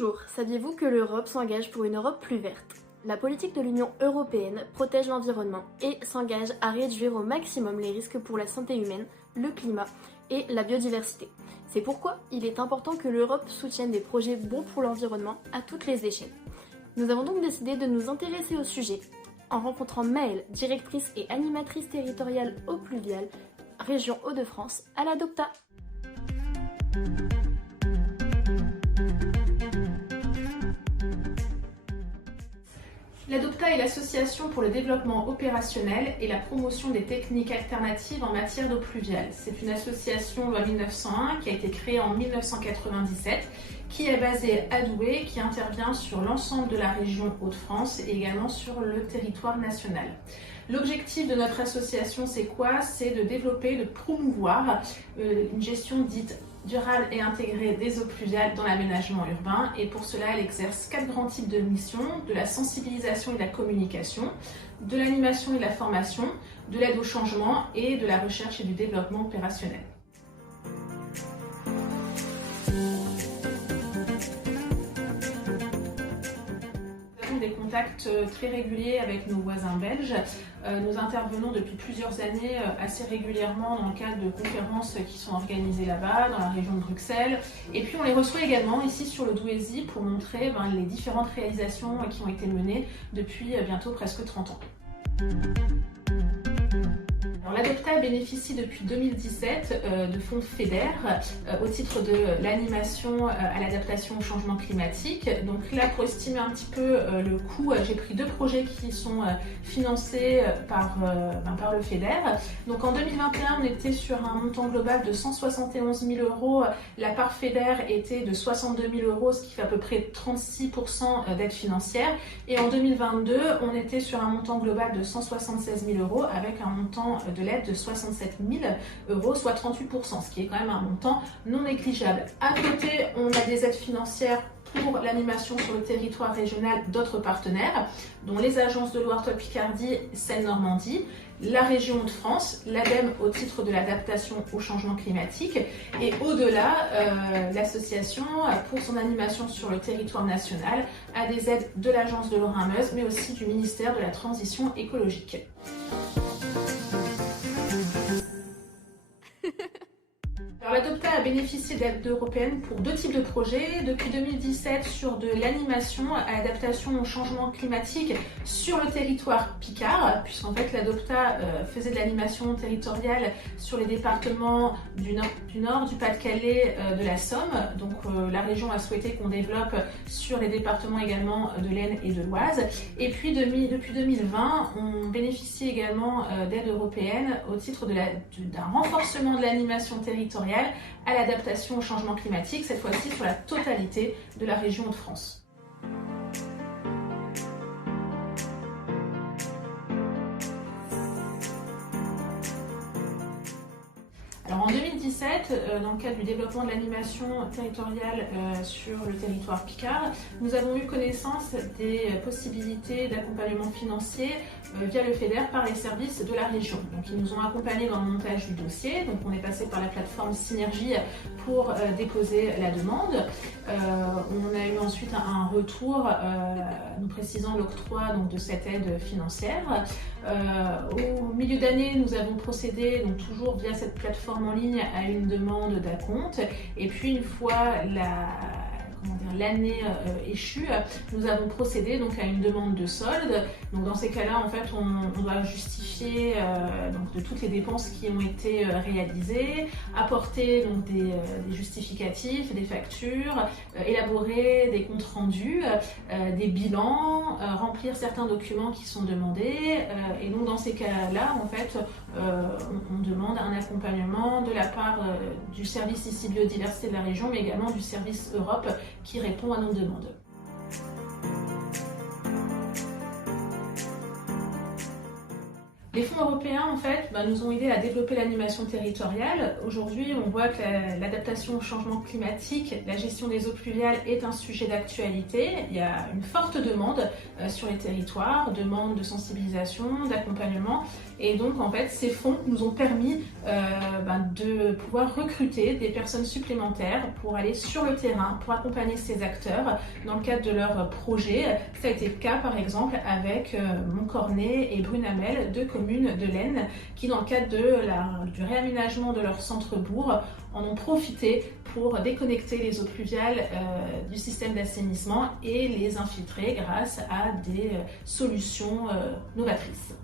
Bonjour, saviez-vous que l'Europe s'engage pour une Europe plus verte? La politique de l'Union européenne protège l'environnement et s'engage à réduire au maximum les risques pour la santé humaine, le climat et la biodiversité. C'est pourquoi il est important que l'Europe soutienne des projets bons pour l'environnement à toutes les échelles. Nous avons donc décidé de nous intéresser au sujet en rencontrant Maëlle, directrice et animatrice territoriale au Pluvial, région Hauts-de-France, à l'Adopta. L'Adopta est l'association pour le développement opérationnel et la promotion des techniques alternatives en matière d'eau pluviale. C'est une association loi 1901 qui a été créée en 1997, qui est basée à Douai, qui intervient sur l'ensemble de la région Hauts-de-France et également sur le territoire national. L'objectif de notre association, c'est quoi? C'est de développer, de promouvoir une gestion dite durable et intégrée des eaux pluviales dans l'aménagement urbain, et pour cela elle exerce 4 grands types de missions: de la sensibilisation et de la communication, de l'animation et de la formation, de l'aide au changement et de la recherche et du développement opérationnel. Des contacts très réguliers avec nos voisins belges. Nous intervenons depuis plusieurs années assez régulièrement dans le cadre de conférences qui sont organisées là-bas, dans la région de Bruxelles. Et puis on les reçoit également ici sur le Douaisis pour montrer les différentes réalisations qui ont été menées depuis bientôt presque 30 ans. L'Adopta bénéficie depuis 2017 de fonds FEDER au titre de l'animation à l'adaptation au changement climatique. Donc là, pour estimer un petit peu le coût, j'ai pris 2 projets qui sont financés par le FEDER. Donc en 2021, on était sur un montant global de 171 000 €. La part FEDER était de 62 000 €, ce qui fait à peu près 36% d'aide financière. Et en 2022, on était sur un montant global de 176 000 € avec un montant de l'aide de 67 000 €, soit 38%, ce qui est quand même un montant non négligeable. À côté, on a des aides financières pour l'animation sur le territoire régional d'autres partenaires, dont les agences de Loire-Picardie, Seine-Normandie, la région de France, l'ADEME au titre de l'adaptation au changement climatique, et au-delà, l'association, pour son animation sur le territoire national, a des aides de l'agence de Lorrain-Meuse, mais aussi du ministère de la Transition écologique. L'Adopta a bénéficié d'aides européennes pour 2 types de projets. Depuis 2017, sur de l'animation à l'adaptation au changement climatique sur le territoire picard, puisqu'en fait l'Adopta faisait de l'animation territoriale sur les départements du Nord, du Pas-de-Calais, de la Somme. Donc la région a souhaité qu'on développe sur les départements également de l'Aisne et de l'Oise. Et puis depuis 2020, on bénéficie également d'aides européennes au titre d'un renforcement de l'animation territoriale à l'adaptation au changement climatique, cette fois-ci sur la totalité de la région Hauts-de-France. Alors en 2017, dans le cadre du développement de l'animation territoriale sur le territoire picard, nous avons eu connaissance des possibilités d'accompagnement financier via le FEDER par les services de la région. Donc ils nous ont accompagnés dans le montage du dossier. Donc on est passé par la plateforme Synergie pour déposer la demande. On a eu ensuite un retour nous précisant l'octroi de cette aide financière. Au milieu d'année, nous avons procédé, donc toujours via cette plateforme en ligne, à une demande d'acompte. Et puis une fois l'année échue, nous avons procédé à une demande de solde. Donc dans ces cas-là, en fait, on doit justifier de toutes les dépenses qui ont été réalisées, apporter des justificatifs, des factures, élaborer des comptes rendus, des bilans, remplir certains documents qui sont demandés. Et donc dans ces cas-là, en fait, on demande un accompagnement de la part du service ici biodiversité de la région, mais également du service Europe qui répond à nos demandes. Les fonds européens, en fait, nous ont aidés à développer l'animation territoriale. Aujourd'hui, on voit que l'adaptation au changement climatique, la gestion des eaux pluviales est un sujet d'actualité. Il y a une forte demande sur les territoires, demande de sensibilisation, d'accompagnement. Et donc, en fait, ces fonds nous ont permis de pouvoir recruter des personnes supplémentaires pour aller sur le terrain, pour accompagner ces acteurs dans le cadre de leurs projets. Ça a été le cas, par exemple, avec Montcornet et Brunamel, deux communes de l'Aisne, qui, dans le cadre du réaménagement de leur centre-bourg, en ont profité pour déconnecter les eaux pluviales du système d'assainissement et les infiltrer grâce à des solutions novatrices.